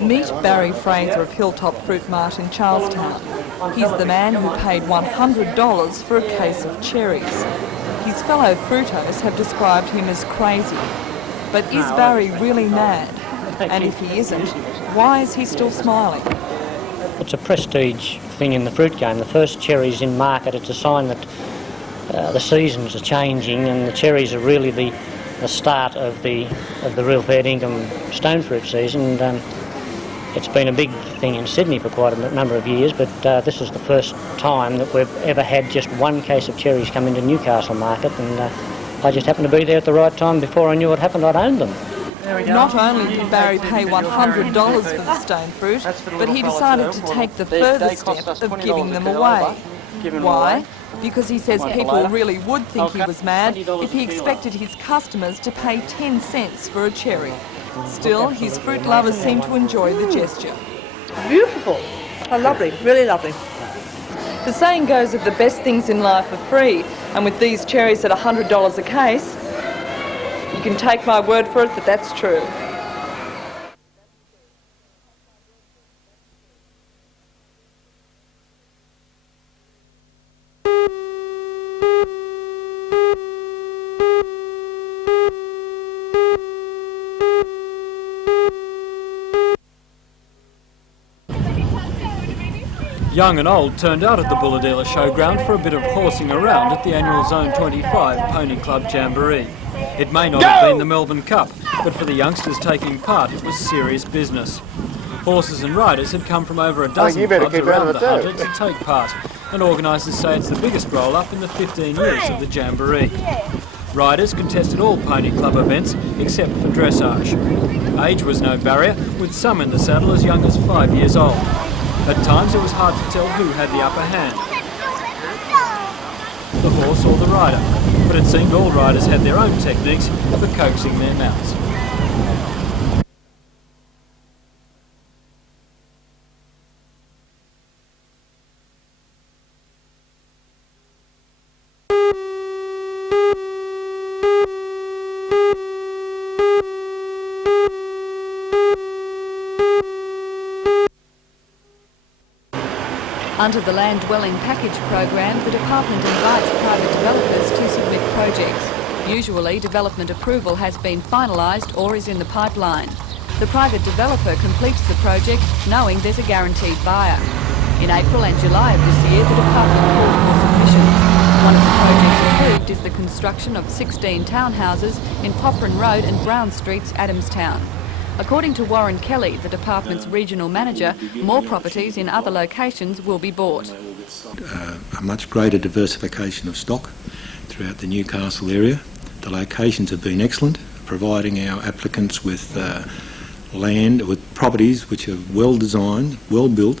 Meet Barry Fraser of Hilltop Fruit Mart in Charlestown. He's the man who paid $100 for a case of cherries. His fellow fruitos have described him as crazy. But is Barry really mad? And if he isn't, why is he still smiling? It's a prestige thing in the fruit game. The first cherries in market, it's a sign that the seasons are changing, and the cherries are really the start of the real fair dinkum stone fruit season. And it's been a big thing in Sydney for quite a number of years, but this is the first time that we've ever had just one case of cherries come into Newcastle market, and I just happened to be there at the right time. Before I knew what happened, I'd owned them. Not only did Barry pay $100 for the stone fruit, but he decided to take the further step of giving them away. Why? Because he says people really would think he was mad if he expected his customers to pay 10 cents for a cherry. Still, his fruit lovers seem to enjoy the gesture. Beautiful. Oh, lovely, really lovely. The saying goes that the best things in life are free, and with these cherries at $100 a case, you can take my word for it that that's true. Young and old turned out at the Bulahdelah Showground for a bit of horsing around at the annual Zone 25 Pony Club Jamboree. It may not have been the Melbourne Cup, but for the youngsters taking part it was serious business. Horses and riders had come from over a dozen clubs around the Hunter to take part, and organisers say it's the biggest roll-up in the 15 years of the Jamboree. Riders contested all Pony Club events except for dressage. Age was no barrier, with some in the saddle as young as 5 years old. At times it was hard to tell who had the upper hand, the horse or the rider, but it seemed all riders had their own techniques for coaxing their mounts. Under the Land Dwelling Package program, the department invites private developers to submit projects. Usually, development approval has been finalised or is in the pipeline. The private developer completes the project knowing there's a guaranteed buyer. In April and July of this year, the department called for submissions. One of the projects approved is the construction of 16 townhouses in Popran Road and Brown Streets, Adamstown. According to Warren Kelly, the department's regional manager, more properties in other locations will be bought. A much greater diversification of stock throughout the Newcastle area. The locations have been excellent, providing our applicants with land, with properties which are well designed, well built,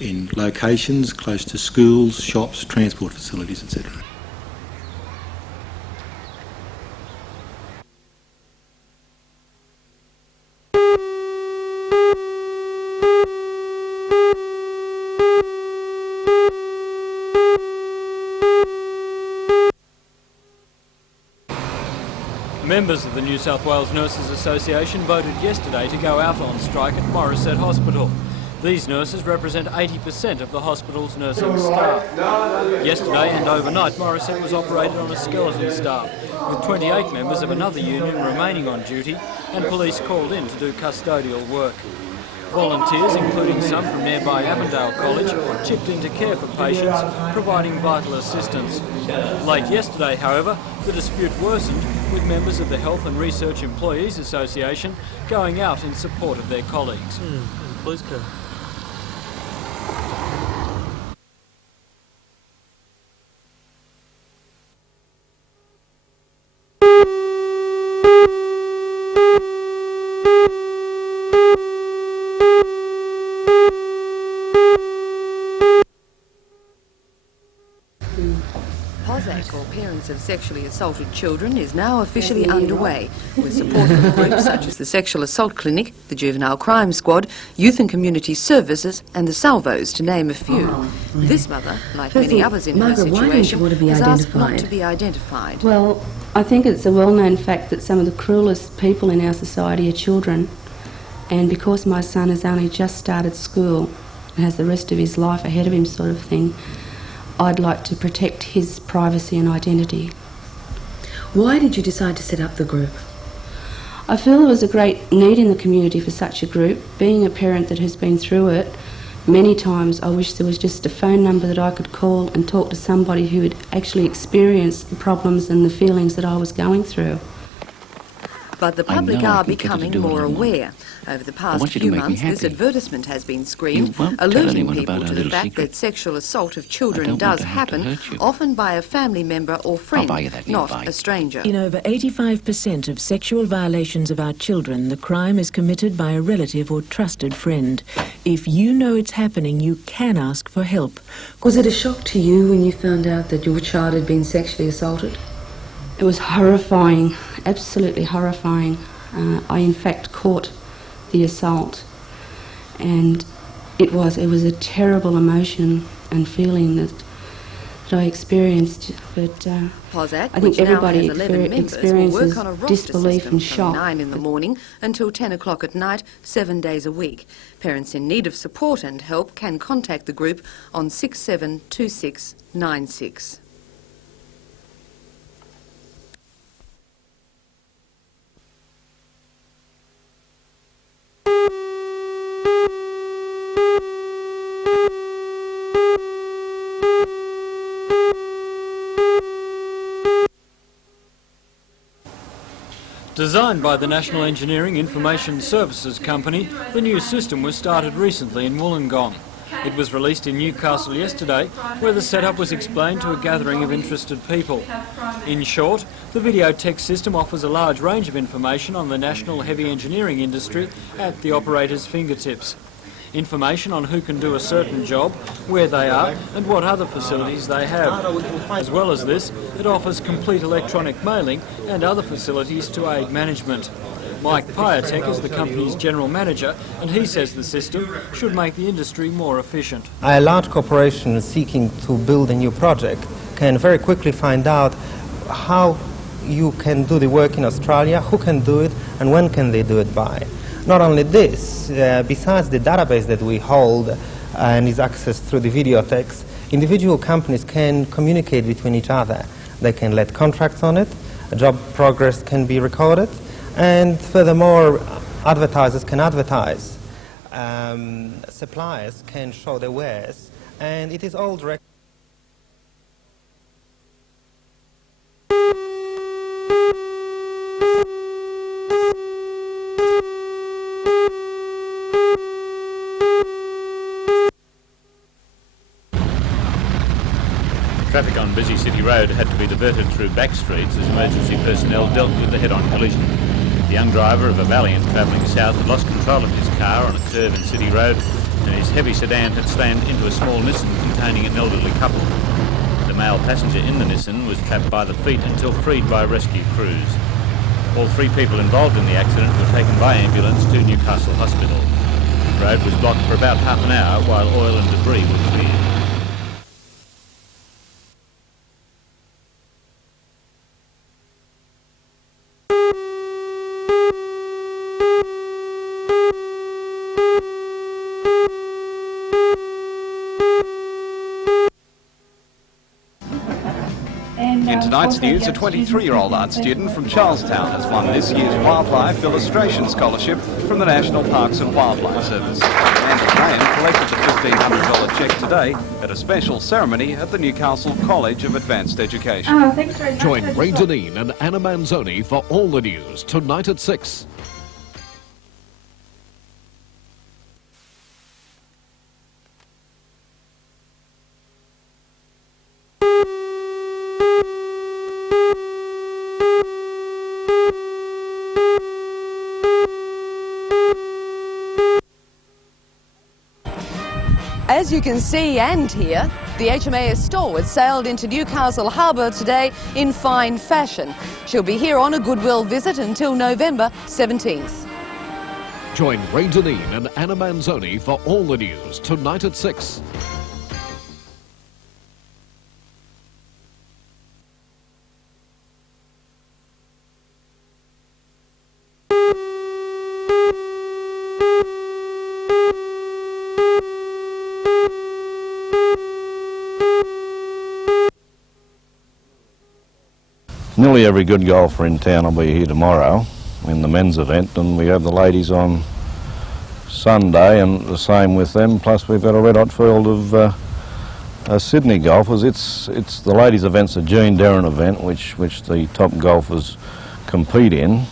in locations close to schools, shops, transport facilities, etc. Members of the New South Wales Nurses Association voted yesterday to go out on strike at Morisset Hospital. These nurses represent 80% of the hospital's nursing staff. Yesterday and overnight, Morisset was operated on a skeleton staff, with 28 members of another union remaining on duty and police called in to do custodial work. Volunteers, including some from nearby Avondale College, chipped in to care for patients, providing vital assistance. Late yesterday, however, the dispute worsened, with members of the Health and Research Employees Association going out in support of their colleagues. Please go. Or Parents of Sexually Assaulted Children is now officially underway, with support from groups such as the Sexual Assault Clinic, the Juvenile Crime Squad, Youth and Community Services and the Salvos, to name a few. This mother, like many others in her situation, has asked not to be identified. Well, I think it's a well-known fact that some of the cruelest people in our society are children. And because my son has only just started school and has the rest of his life ahead of him sort of thing, I'd like to protect his privacy and identity. Why did you decide to set up the group? I feel there was a great need in the community for such a group. Being a parent that has been through it, many times I wish there was just a phone number that I could call and talk to somebody who had actually experienced the problems and the feelings that I was going through. But the public are becoming more aware. Over the past few months, this advertisement has been screened, alerting people to the fact that sexual assault of children does happen, often by a family member or friend, not a stranger. In over 85% of sexual violations of our children, the crime is committed by a relative or trusted friend. If you know it's happening, you can ask for help. Was it a shock to you when you found out that your child had been sexually assaulted? It was horrifying, absolutely horrifying. I in fact caught the assault, and it was a terrible emotion and feeling that I experienced. But POSAC, I think everybody experiences disbelief and shock. From 9 in the morning until 10 o'clock at night, 7 days a week. Parents in need of support and help can contact the group on 672696. Designed by the National Engineering Information Services Company, the new system was started recently in Wollongong. It was released in Newcastle yesterday, where the setup was explained to a gathering of interested people. In short, the video text system offers a large range of information on the national heavy engineering industry at the operator's fingertips. Information on who can do a certain job, where they are and what other facilities they have. As well as this, it offers complete electronic mailing and other facilities to aid management. Mike Piatek is the company's general manager, and he says the system should make the industry more efficient. A large corporation seeking to build a new project can very quickly find out how you can do the work in Australia, who can do it and when can they do it by. Not only this, besides the database that we hold and is accessed through the video text, individual companies can communicate between each other. They can let contracts on it, job progress can be recorded, and furthermore, advertisers can advertise. Suppliers can show their wares, and it is all direct. Traffic on busy City Road had to be diverted through back streets as emergency personnel dealt with the head-on collision. The young driver of a Valiant travelling south had lost control of his car on a curve in City Road, and his heavy sedan had slammed into a small Nissan containing an elderly couple. The male passenger in the Nissan was trapped by the feet until freed by rescue crews. All 3 people involved in the accident were taken by ambulance to Newcastle Hospital. The road was blocked for about half an hour while oil and debris were cleared. In tonight's news, a 23-year-old art student from Charlestown has won this year's Wildlife Illustration Scholarship from the National Parks and Wildlife Service. Amanda Graham collected the $1,500 cheque today at a special ceremony at the Newcastle College of Advanced Education. Join Ray Deneen and Anna Manzoni for all the news tonight at 6. As you can see and hear, the HMAS Stalwart sailed into Newcastle Harbour today in fine fashion. She'll be here on a goodwill visit until November 17th. Join Ray Deneen and Anna Manzoni for all the news tonight at 6. Nearly every good golfer in town will be here tomorrow in the men's event, and we have the ladies on Sunday, and the same with them. Plus, we've got a red hot field of Sydney golfers. It's the ladies' event's a Jean Darren event, which the top golfers compete in.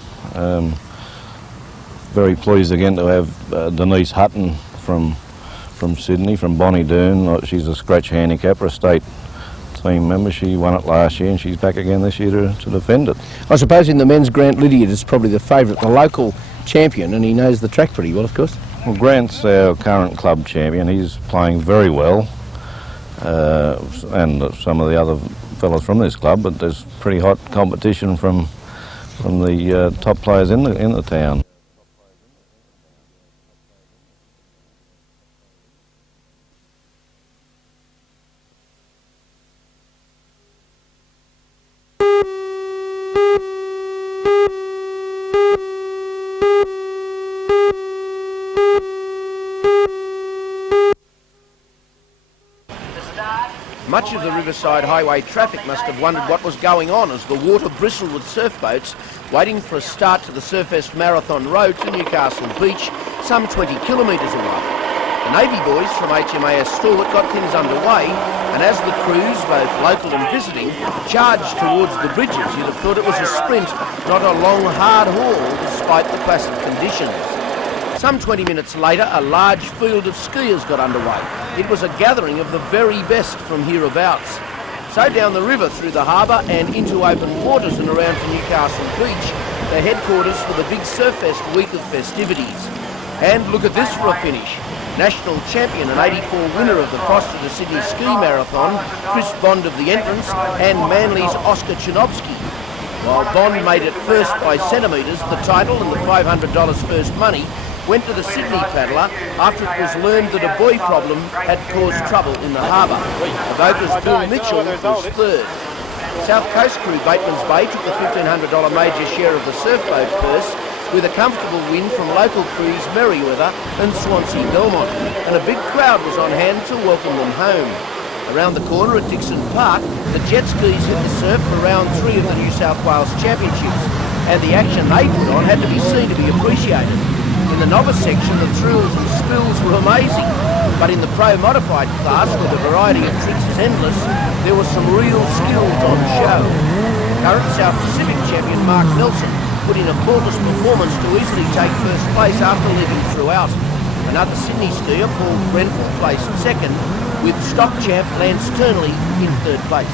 Very pleased again to have Denise Hutton from Sydney, from Bonnie Doon. She's a scratch handicapper, a state team member. She won it last year and she's back again this year to defend it. I suppose in the men's, Grant Lydiard is probably the favourite, the local champion, and he knows the track pretty well, of course. Well, Grant's our current club champion. He's playing very well, and some of the other fellas from this club, but there's pretty hot competition from the top players in the town. Much of the Riverside Highway traffic must have wondered what was going on as the water bristled with surf boats waiting for a start to the Surfest Marathon Road to Newcastle Beach, some 20 kilometres away. The Navy boys from HMAS Stewart got things underway, and as the crews, both local and visiting, charged towards the bridges, you'd have thought it was a sprint, not a long, hard haul, despite the placid conditions. Some 20 minutes later, a large field of skiers got underway. It was a gathering of the very best from hereabouts. So down the river, through the harbour and into open waters and around to Newcastle Beach, the headquarters for the big Surfest week of festivities. And look at this for a finish. National champion and 84 winner of the Foster to Sydney Ski Marathon, Chris Bond of the entrance, and Manly's Oscar Chinovsky. While Bond made it first by centimetres, the title and the $500 first money went to the Sydney paddler after it was learned that a buoy problem had caused trouble in the harbour. Avoca's Bill Mitchell was third. South Coast crew Bateman's Bay took the $1,500 major share of the surfboat purse with a comfortable win from local crews Merriweather and Swansea Belmont, and a big crowd was on hand to welcome them home. Around the corner at Dixon Park, the jet skis hit the surf for round 3 of the New South Wales Championships, and the action they put on had to be seen to be appreciated. In the novice section, the thrills and spills were amazing, but in the pro-modified class, where the variety of tricks is endless, there were some real skills on show. Current South Pacific champion Mark Nelson put in a faultless performance to easily take first place after leading throughout. Another Sydney skier, Paul Grenfell, placed second, with stock champ Lance Turnley in third place.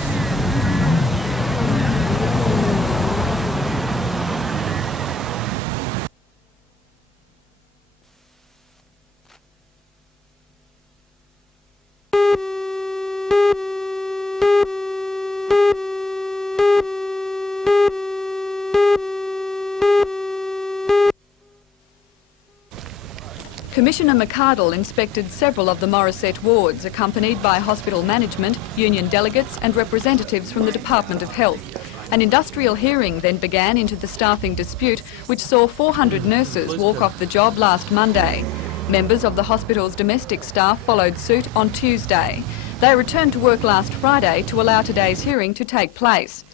Commissioner McArdle inspected several of the Morisset wards, accompanied by hospital management, union delegates and representatives from the Department of Health. An industrial hearing then began into the staffing dispute, which saw 400 nurses walk off the job last Monday. Members of the hospital's domestic staff followed suit on Tuesday. They returned to work last Friday to allow today's hearing to take place.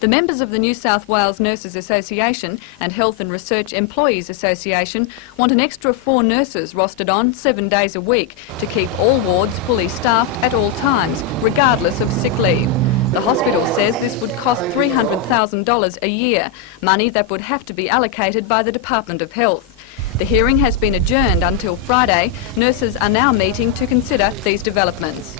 The members of the New South Wales Nurses Association and Health and Research Employees Association want an extra 4 nurses rostered on 7 days a week to keep all wards fully staffed at all times, regardless of sick leave. The hospital says this would cost $300,000 a year, money that would have to be allocated by the Department of Health. The hearing has been adjourned until Friday. Nurses are now meeting to consider these developments.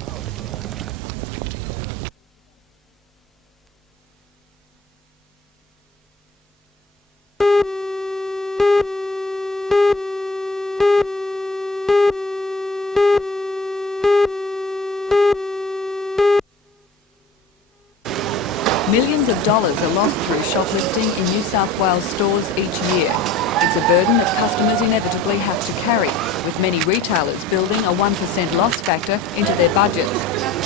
Millions of dollars are lost through shoplifting in New South Wales stores each year. It's a burden that customers inevitably have to carry, with many retailers building a 1% loss factor into their budgets.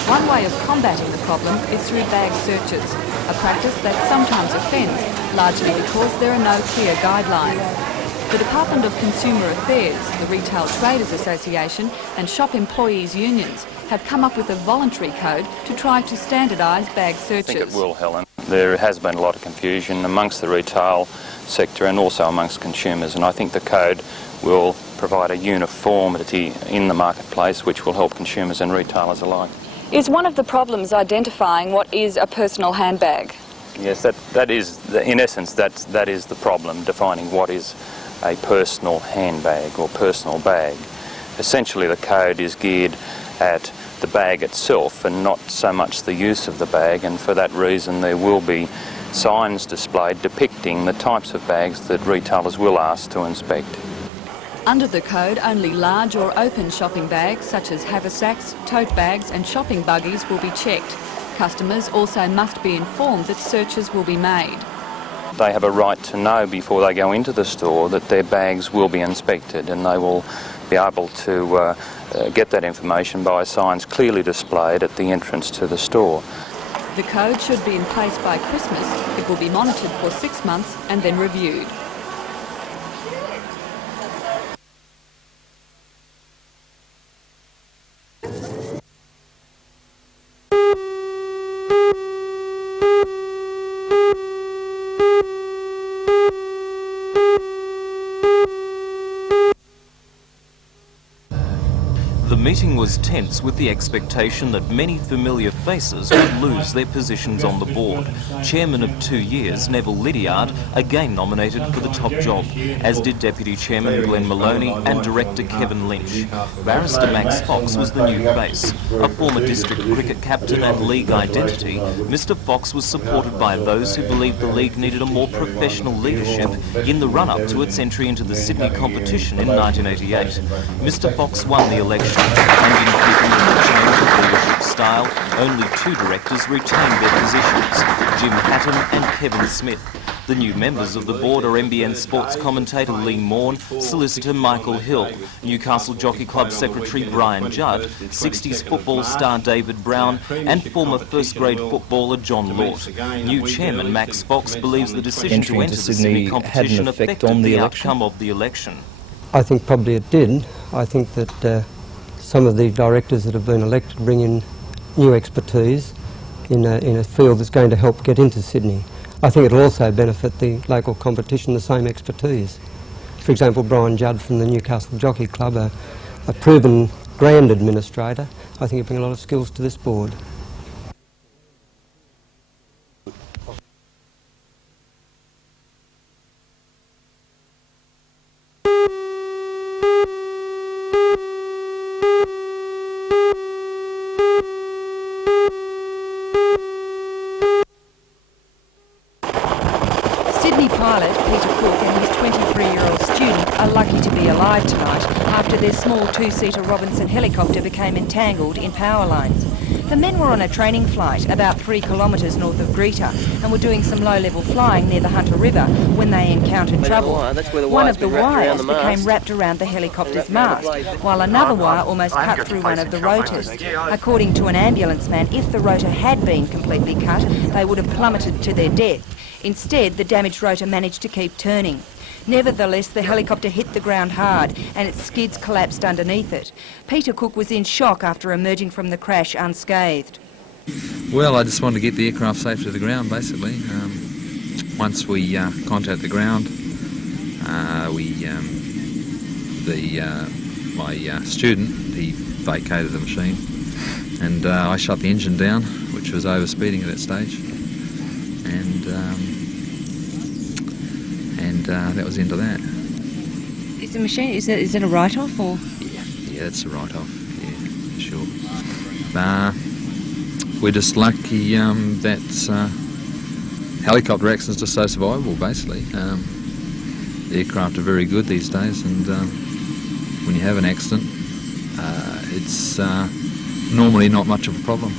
One way of combating the problem is through bag searches, a practice that sometimes offends, largely because there are no clear guidelines. The Department of Consumer Affairs, the Retail Traders Association and Shop Employees Unions have come up with a voluntary code to try to standardise bag searches. I think it will, Helen. there has been a lot of confusion amongst the retail sector and also amongst consumers, and I think the code will provide a uniformity in the marketplace which will help consumers and retailers alike. Is one of the problems identifying what is a personal handbag? Yes, that is, in essence, that is the problem, defining what is a personal handbag or personal bag. Essentially the code is geared at the bag itself and not so much the use of the bag, and for that reason there will be signs displayed depicting the types of bags that retailers will ask to inspect. Under the code, only large or open shopping bags such as haversacks, tote bags and shopping buggies will be checked. Customers also must be informed that searches will be made. They have a right to know before they go into the store that their bags will be inspected, and they will be able to get that information by signs clearly displayed at the entrance to the store. The code should be in place by Christmas. It will be monitored for 6 months and then reviewed. The meeting was tense with the expectation that many familiar faces would lose their positions on the board. Chairman of 2 years, Neville Lydiard, again nominated for the top job, as did Deputy Chairman Glenn Maloney and Director Kevin Lynch. Barrister Max Fox was the new face. A former district cricket captain and league identity, Mr Fox was supported by those who believed the league needed a more professional leadership in the run-up to its entry into the Sydney competition in 1988. Mr Fox won the election, and in keeping with the change of leadership style, only 2 directors retained their positions, Jim Hatton and Kevin Smith. The new members of the board are NBN sports commentator Lee Morn, solicitor Michael Hill, Newcastle Jockey Club secretary Brian Judd, 60s football star David Brown and former first-grade footballer John Lort. New chairman Max Fox believes the decision to enter the Sydney competition affected the outcome of the election. I think probably it did. I think that some of the directors that have been elected bring in new expertise in a field that's going to help get into Sydney. I think it'll also benefit the local competition, the same expertise. For example, Brian Judd from the Newcastle Jockey Club, a proven grand administrator, I think he'll bring a lot of skills to this board. Sydney pilot Peter Cook and his 23-year-old student are lucky to be alive tonight after their small 2-seater Robinson helicopter became entangled in power lines. The men were on a training flight about 3 kilometres north of Greta and were doing some low-level flying near the Hunter River when they encountered trouble. One of the wires became wrapped around the helicopter's mast, while another wire almost cut through one of the rotors. According to an ambulance man, if the rotor had been completely cut, they would have plummeted to their death. Instead, the damaged rotor managed to keep turning. Nevertheless, the helicopter hit the ground hard and its skids collapsed underneath it. Peter Cook was in shock after emerging from the crash unscathed. Well, I just wanted to get the aircraft safe to the ground, basically. Once we contacted the ground, my student, he vacated the machine, and I shut the engine down, which was overspeeding at that stage, and that was the end of that. Is the machine, is it a write-off or? Yeah, it's a write-off, yeah, sure. We're just lucky that helicopter accidents are so survivable, basically. The aircraft are very good these days, and when you have an accident, it's normally not much of a problem.